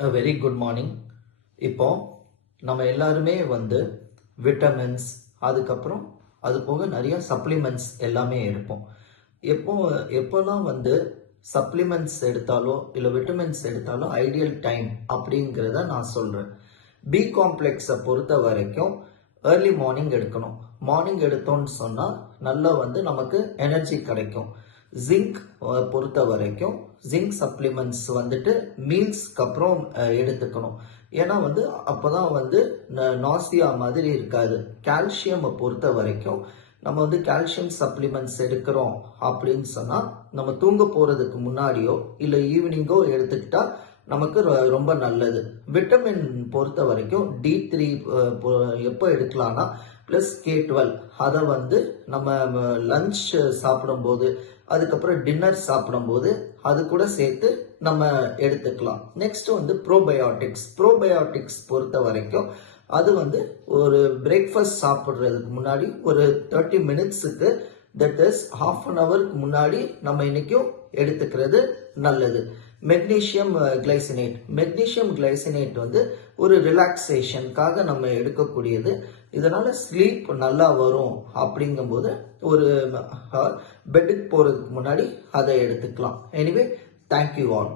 Very good morning இப்போ நம்ம எல்லாருமே வந்து விட்டமின்ஸ் அதுக்கப்புறம் அது போக நிறைய சப்ளிமெண்ட்ஸ் எல்லாமே எடுப்போம். எப்போ எப்போல்லாம் வந்து சப்ளிமெண்ட்ஸ் எடுத்தாலோ இல்லை விட்டமின்ஸ் எடுத்தாலோ ஐடியல் டைம் அப்படிங்கிறத நான் சொல்கிறேன் பி காம்ப்ளெக்ஸை பொறுத்த வரைக்கும் ஏர்லி மார்னிங் எடுக்கணும். மார்னிங் எடுத்தோம்னு சொன்னால் நல்லா வந்து நமக்கு எனர்ஜி கிடைக்கும். ஜிங்க் பொறுத்த வரைக்கும் ஜிங்க் சப்ளிமெண்ட்ஸ் வந்துட்டு மீல்ஸ்க்கு அப்புறம் எடுத்துக்கணும். ஏன்னா வந்து அப்போதான் வந்து நாசியா மாதிரி இருக்காது. கால்சியமை பொறுத்த வரைக்கும் நம்ம வந்து கால்சியம் சப்ளிமெண்ட்ஸ் எடுக்கிறோம் அப்படின்னு சொன்னால் நம்ம தூங்க போகிறதுக்கு முன்னாடியோ இல்லை ஈவினிங்கோ எடுத்துக்கிட்டா நமக்கு ரொ- ரொம்ப நல்லது. விட்டமின் பொறுத்த வரைக்கும் டி த்ரீ எப்போ எடுக்கலாம்னா ப்ளஸ் கே டுவெல் அதை வந்து நம்ம லஞ்ச் சாப்பிடும்போது அதுக்கப்புறம் டின்னர் சாப்பிடும்போது அது கூட சேர்த்து நம்ம எடுத்துக்கலாம். நெக்ஸ்ட் வந்து ப்ரோபயோட்டிக்ஸ் ப்ரோபயோட்டிக்ஸ் பொறுத்த வரைக்கும் அது வந்து ஒரு பிரேக்ஃபாஸ்ட் சாப்பிட்றதுக்கு முன்னாடி ஒரு தேர்ட்டி மினிட்ஸுக்கு தட் இஸ் ஹாஃப் அன் ஹவருக்கு முன்னாடி நம்ம இன்னைக்கும் எடுத்துக்கிறது நல்லது. மெக்னீஷியம் கிளைசினேட் மெக்னீஷியம் கிளைசினேட் வந்து ஒரு ரிலாக்ஸேஷனுக்காக நம்ம எடுக்கக்கூடியது. இதனால ஸ்லீப் நல்லா வரும் அப்படிங்கும்போது ஒரு uh, பெட்டுக்கு போகிறதுக்கு முன்னாடி அதை எடுத்துக்கலாம். Anyway thank you all